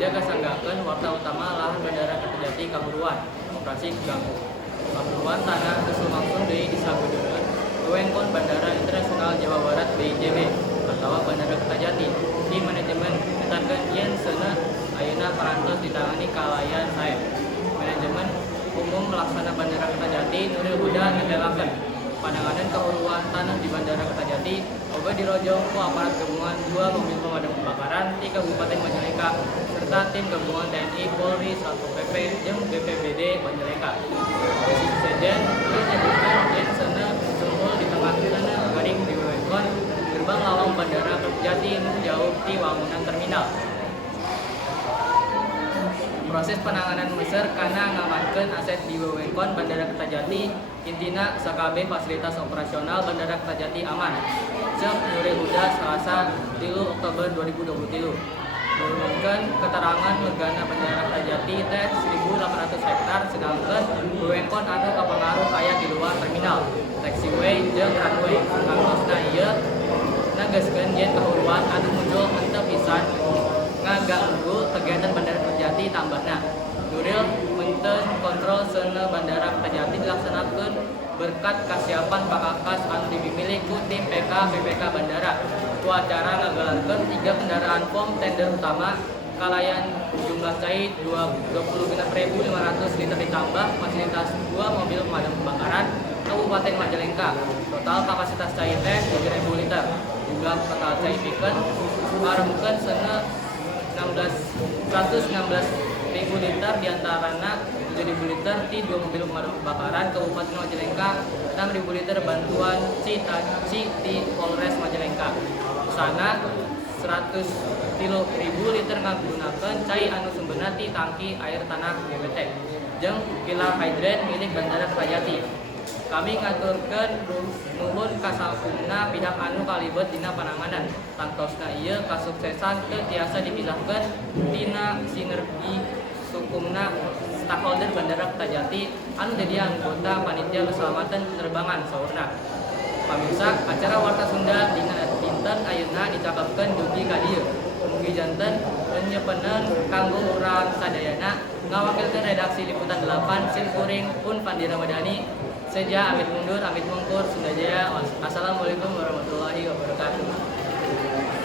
Jaga sanggakeun warta utama lahan Bandara Kertajati kahuruan operasi ganggu. Kahuruan tanah geus lumangsung deui disagudeurkeun wewengkon Bandara Internasional Jawa Barat BIJB atawa Bandara Kertajati. Di manajemen nyatakeun yen seuneu ayeuna parantos ditangani kalayan sae. Manajemen Umum Pelaksana Bandara Kertajati Nuril Huda ngendalakeun penanganan kahuruan tanah di Bandara Kertajati oga dirojong ku aparat gabungan 2 mobil pemadam kebakaran di Kabupaten Majalengka serta tim gabungan TNI, Polri, Satpol PP jeung BPBD Majalengka. Dari Sejen menyebutkan yen seuneu tunggul di tengah tanah garing di wewengkon gerbang lawang Bandara Kertajati nu jauh ti wangunan terminal. Proses penanganan meser kana ngamankeun aset di wewengkon Bandara Kertajati intina sakabeh fasilitas operasional Bandara Kertajati aman. Ceuk Nuril Huda Selasa 3 Oktober 2023. Menurunkan keterangan legana Bandara Kertajati teh 1.800 hektar sedangkan wewengkon anu kapengaruh aya di luar terminal, taxiway jeung runway. Kangtosna ieu nageskeun yen kahuruan anu muncul henteu pisan ngaganggu kegiatan Bandara Kertajati tambahna. Nuril menten kontrol seuneu Bandara Kertajati dilaksanakeun berkat kasiapan pakakas anu dimiliki ku tim PK BPK Bandara. Ku acara ngagelarkeun 3 kendaraan POM tender utama kalayan jumlah cai 26.500 liter ditambah fasilitas 2 mobil pemadam kebakaran Kabupaten Majalengka. Total kapasitas cai teh 7.000 liter. Jumlah total cai pikeun ngaremkeun seuneu 116.000 liter diantarana 7.000 liter di 2 mobil pemadam kebakaran Kabupaten Majalengka, 6.000 liter bantuan Citaci di Polres Majalengka. Sana 100.000 liter ngagunakeun cai anu sumberna ti tangki air tanah GBT jeung pilar hidran milik Bandara Kertajati. Kami ngaturkeun nuhun kasampurna pihak anu kalibet dina pananganan. Tangtosna ieu kasuksesan teu tiasa dipisahkeun tina sinergi sukumna stakeholder Bandara Kertajati anu jadi anggota panitia keselamatan penerbangan saurna. Pamirsa, acara Warta Sunda dina dinten ayeuna dicakepkeun dugi ka dieu. Mugi janten nyeupeuneuh kanggo urang sadayana ngawakilkeun redaksi liputan 8 Simkuring Pun Pandi Ramadhani. Seja amit mundur, amit mungkur, Sunda Jaya. Assalamualaikum warahmatullahi wabarakatuh.